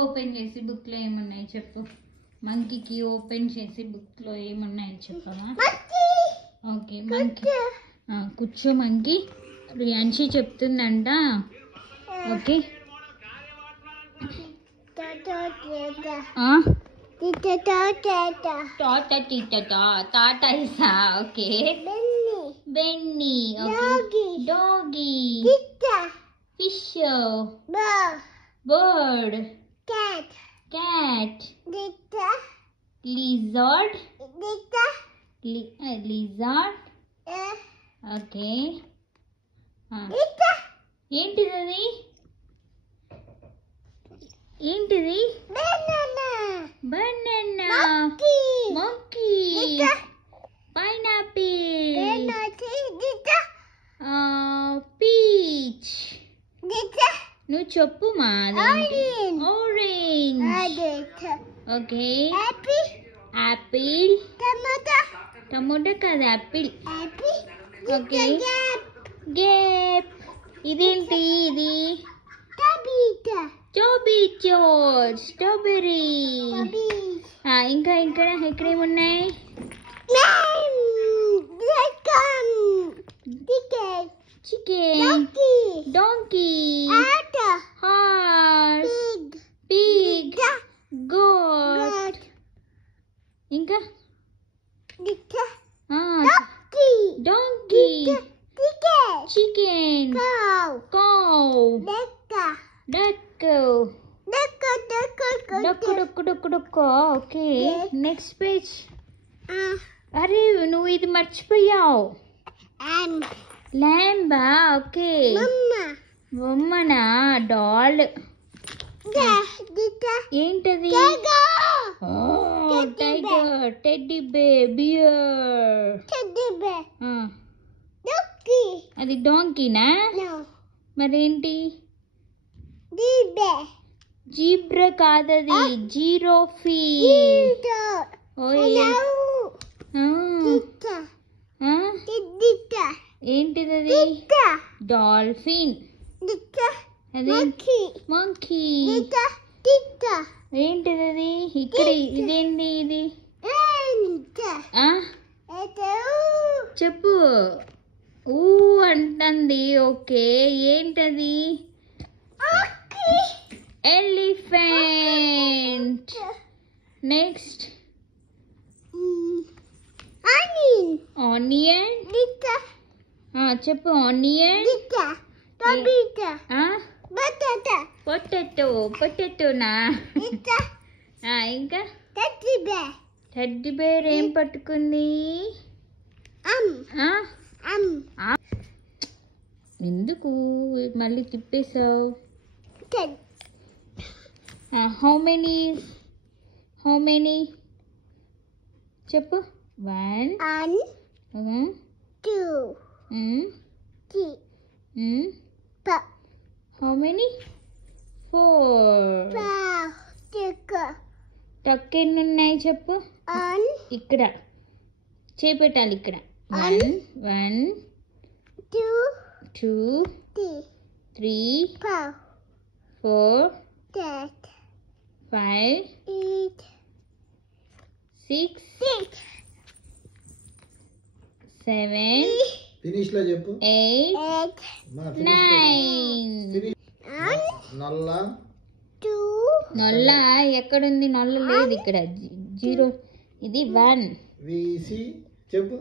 Open చేసి book లో ఏమున్నాయి చెప్పు. మంకీకి ఓపెన్ చేసి బుక్ లో ఏమున్నాయి చెప్పవా? ఓకే మంకీ కూర్చో మంకీ. రియాన్షి చెప్తుందంట. ఓకే తాత ఇసా. Okay Benny. Okay doggy fish bird cat lizard lizard. Okay ఏంటిది? ఏంటిది? Banana monkey pineapple peach. నువ్వు చెప్పు మా. ఆరెంజ్. ఓకే యాపిల్ టమోటా కాదు యాపిల్. Okay grape. ఇదేంటి ఇది? స్ట్రాబెర్రీ. ఇంకా ఇక్కడ ఏమున్నాయి? Chicken donkey horse pig goat. ఇంకా donkey chicken cow duck. Okay next page. అరే నువ్వు ఇది మర్చిపోయావు. ల్యాంబా. ఓకే బొమ్మనా? డాల్. ఏంటది? Tiger teddy bear. అది డాంకీనా? మరేంటి? జీబ్రా కాదది జిరాఫీ. ఏంటిది? డాల్ఫిన్. మంకీ. ఏంటిది? ఇక్కడ ఇదేంటి? ఇది చెప్పు. ఊ అంటుంది. ఓకే ఏంటది? ఎలిఫెంట్. Next onion. చెప్పు. ఆనియన్ పొటాటోనా? ఇంకా టెడ్డీ బేర్ ఏం పట్టుకుంది? ఎందుకు మళ్ళీ తిప్పేశావు? హౌ మెనీ చెప్పు. 1 2 How many? 4. టక్ ఎన్ని ఉన్నాయి చెప్పు. ఇక్కడ చేపెట్టాలి. ఇక్కడ 1 2 3 4 5 6 7 ఫినిష్ లో చెప్పు. 8 9. నల్ల ఎక్కడుంది? నల్ల లేదు ఇక్కడ. 0. ఇది 1. విసి చెప్పు.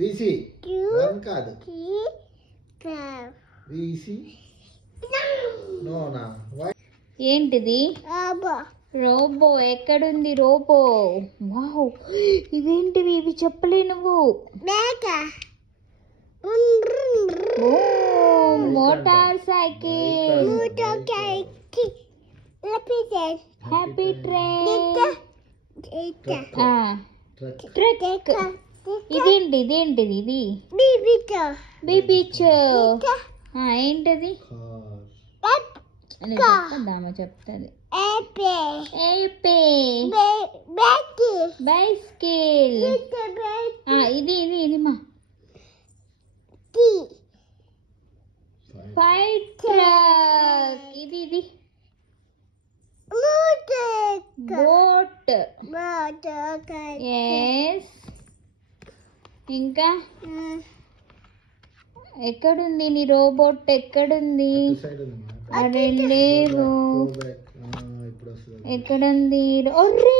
విసి 1 కాదు. విసి నోనా. ఏంటిది? రోబో. ఎక్కడుంది రోబో? వావ్ ఇవేంటివి? ఇవి చెప్పలే నువ్వు. Motor cycle. Happy train. Truck. ఇదేంటిది? ఇది బీచ్. ఏంటది? చెప్తామా? చెప్తుంది. బైస్కిల్. ఇది మా ఫైర్ ట్రక్. ఇది బోట్ ఎస్ ఇంకా ఎక్కడుంది నీ రోబోట్ ఎక్కడుంది అరే లేవు ఎక్కడుంది రోబో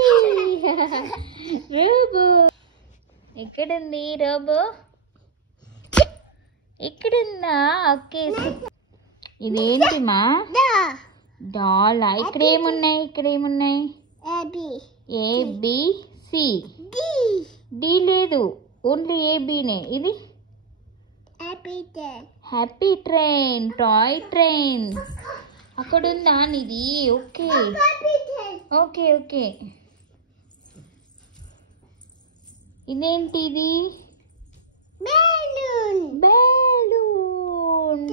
ఎక్కడుంది రోబో ఎక్కడుందా ఓకే ఇదేంటి మా డాలా ఇక్కడ ఏమున్నాయి ఏబిసి డి లేదు ఓన్లీ ఏబీనే ఇది హ్యాపీ ట్రైన్ టాయ్ ట్రైన్ అక్కడ ఉందా ఇది ఓకే ఓకే ఓకే ఇదేంటి ఇది బెలూన్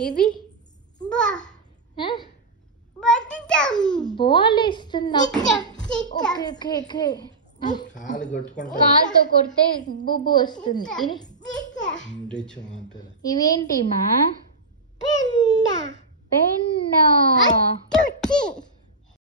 ఇది బాల్ ఇస్తుందా కాలుతో కొడితే బుబ్బు వస్తుంది ఇది ఇవేంటి మా పెన్నా